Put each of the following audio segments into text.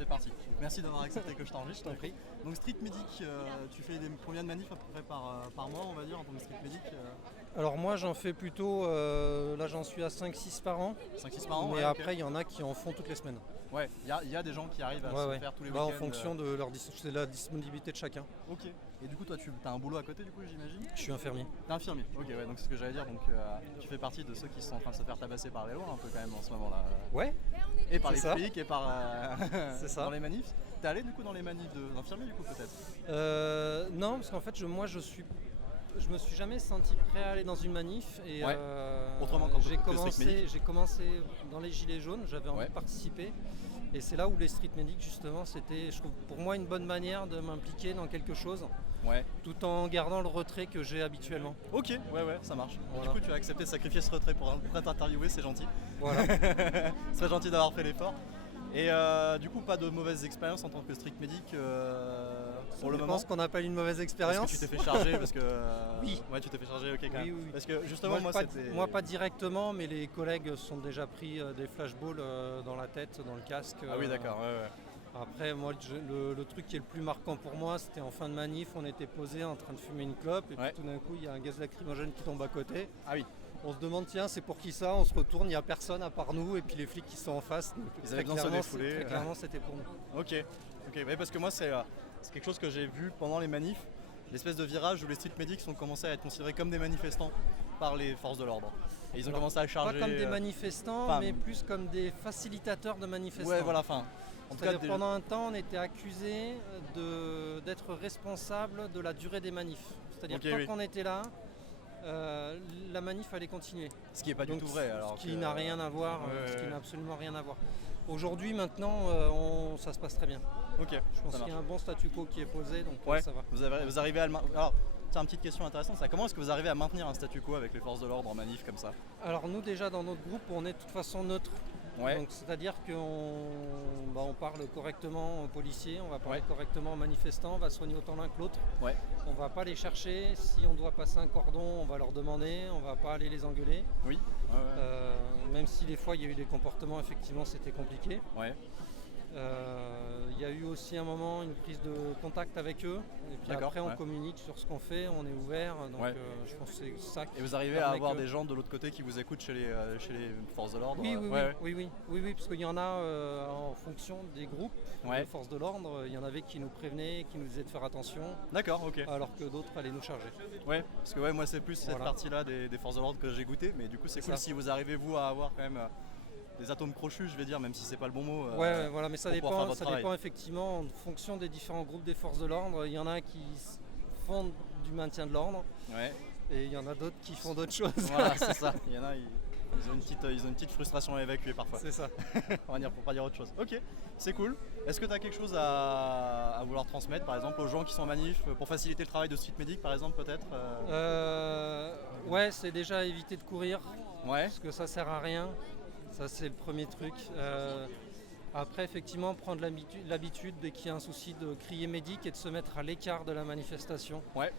c'est parti. Donc, merci d'avoir accepté que je t'enregistre. Je t'en prie. Donc Street Medic, tu fais combien de manifs à peu près par mois, on va dire, en tant que Street Medic Alors moi j'en fais plutôt, là j'en suis à 5-6 par an. 5-6 par an. Mais ouais, après ok. il y en a qui en font toutes les semaines. Ouais, il y a des gens qui arrivent à se faire tous les Bah, week-ends. en fonction de la disponibilité de chacun. Ok. Et du coup, toi, tu as un boulot à côté, du coup, j'imagine. Je suis infirmier. T'es infirmier. Ok, ouais, donc c'est ce que j'allais dire. Donc, tu fais partie de ceux qui sont en train de se faire tabasser par les lois un peu quand même en ce moment-là. Ouais. Et par les C'est ça. flics et par C'est ça. dans les manifs. T'es allé du coup dans les manifs d'infirmiers du coup peut-être. Non, parce qu'en fait je me suis jamais senti prêt à aller dans une manif et Ouais. Autrement qu'en j'ai que Street Medic. commencé dans les gilets jaunes, j'avais envie Ouais. de participer et c'est là où les street medics justement c'était, je trouve, pour moi une bonne manière de m'impliquer dans quelque chose Ouais. tout en gardant le retrait que j'ai habituellement. Ok, ouais, ça marche. Voilà. Du coup, tu as accepté de sacrifier ce retrait pour t'interviewer, c'est gentil. Voilà. C'est gentil d'avoir fait l'effort. Et du coup, pas de mauvaise expérience en tant que street medic pour le Je moment. pense qu'on appelle une mauvaise Parce expérience. que tu t'es fait charger parce que. Oui. Ouais, tu t'es fait charger, ok, quand même. Oui. Parce que justement, moi, c'était. Moi pas directement, mais les collègues se sont déjà pris des flashballs dans la tête, dans le casque. Ah oui, d'accord, ouais. Après, moi, le truc qui est le plus marquant pour moi, c'était en fin de manif, on était posé en train de fumer une clope, et Ouais. puis tout d'un coup, il y a un gaz lacrymogène qui tombe à côté. Ah oui, On se demande, tiens, c'est pour qui ça? On se retourne, il n'y a personne à part nous, et puis les flics qui sont en face. Donc, Ils avaient besoin de se défouler. Très clairement, c'était pour nous. ok. Ouais, parce que moi, c'est quelque chose que j'ai vu pendant les manifs. L'espèce de virage où les street medics ont commencé à être considérés comme des manifestants par les forces de l'ordre. Et ils ont commencé à charger. Pas comme des manifestants, enfin, mais plus comme des facilitateurs de manifestants. Ouais, voilà, enfin. En tout cas, C'est-à-dire, pendant un temps, on était accusé d'être responsable de la durée des manifs. C'est-à-dire Ok, tant oui. qu'on était là, la manif allait continuer. ce qui n'est pas du Donc, tout vrai. Alors ce qui que- n'a rien à voir, Ouais, ce qui ouais. n'a absolument rien à voir. Aujourd'hui, maintenant, ça se passe très bien. Ok, Je pense ça qu'il y marche. a un bon statu quo qui est posé, donc Ouais, ça va. vous arrivez à le maintenir. Alors, tiens, une petite question intéressante, ça. Comment est-ce que vous arrivez à maintenir un statu quo avec les forces de l'ordre en manif comme ça? Alors nous déjà dans notre groupe, on est de toute façon neutre. Ouais. Donc c'est-à-dire qu'on parle correctement aux policiers, on va parler Ouais. correctement aux manifestants, on va soigner autant l'un que l'autre. Ouais. On va pas les chercher, si on doit passer un cordon, on va leur demander, on va pas aller les engueuler. Oui. Ouais. Même si des fois il y a eu des comportements, effectivement c'était compliqué. Ouais. Il y a eu aussi un moment une prise de contact avec eux, et puis D'accord, après on ouais. communique sur ce qu'on fait, on est ouvert, donc Ouais. je pense que c'est ça qui Et vous arrivez à permet avoir que- des gens de l'autre côté qui vous écoutent chez les forces de l'ordre? Oui, Ouais. oui, parce qu'il y en a en fonction des groupes Ouais. de forces de l'ordre, il y en avait qui nous prévenaient, qui nous disaient de faire attention, D'accord, ok. alors que d'autres allaient nous charger. Ouais, parce que moi c'est plus cette Voilà. partie-là des forces de l'ordre que j'ai goûté, mais du coup c'est C'est cool ça. si vous arrivez vous à avoir quand même des atomes crochus, je vais dire, même si c'est pas le bon mot. Ouais, voilà, mais ça pour pouvoir faire votre travail. dépend effectivement en fonction des différents groupes des forces de l'ordre. Il y en a qui font du maintien de l'ordre Ouais, et il y en a d'autres qui font d'autres choses. voilà, c'est ça. Il y en a, ils ont une petite frustration à évacuer parfois. C'est ça. On va dire pour pas dire autre chose. Ok, c'est cool. Est-ce que tu as quelque chose à vouloir transmettre, par exemple, aux gens qui sont en manif, pour faciliter le travail de street medic, par exemple, peut-être Ouais, c'est déjà éviter de courir, Ouais, parce que ça sert à rien. Ça c'est le premier truc. Après effectivement prendre l'habitude dès qu'il y a un souci de crier médic et de se mettre à l'écart de la manifestation. ouais,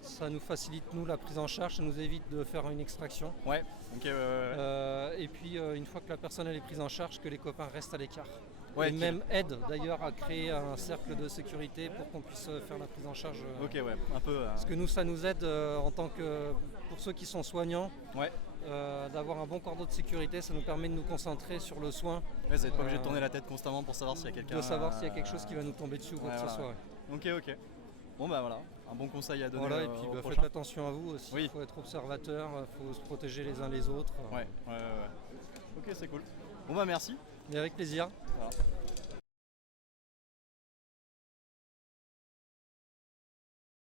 Ça nous facilite nous la prise en charge, ça nous évite de faire une extraction. ouais. Ok, ouais. Et puis une fois que la personne elle est prise en charge, que les copains restent à l'écart. Ouais, et qui- même aident d'ailleurs à créer un cercle de sécurité pour qu'on puisse faire la prise en charge. Ok, ouais, un peu. Parce que nous ça nous aide en tant que pour ceux qui sont soignants. Ouais. D'avoir un bon cordon de sécurité, ça nous permet de nous concentrer sur le soin, Ouais, vous n'êtes pas obligé de tourner la tête constamment pour savoir s'il y a quelqu'un. de savoir s'il y a quelque chose qui va nous tomber dessus ou quoi Ouais, que ce voilà. soit. Ok. Bon bah voilà, un bon conseil à donner. Voilà, et au puis prochain. faites attention à vous aussi, Oui. il faut être observateur, il faut se protéger les uns les autres. Ouais. Ok, c'est cool. Bon bah merci. Mais avec plaisir. Voilà.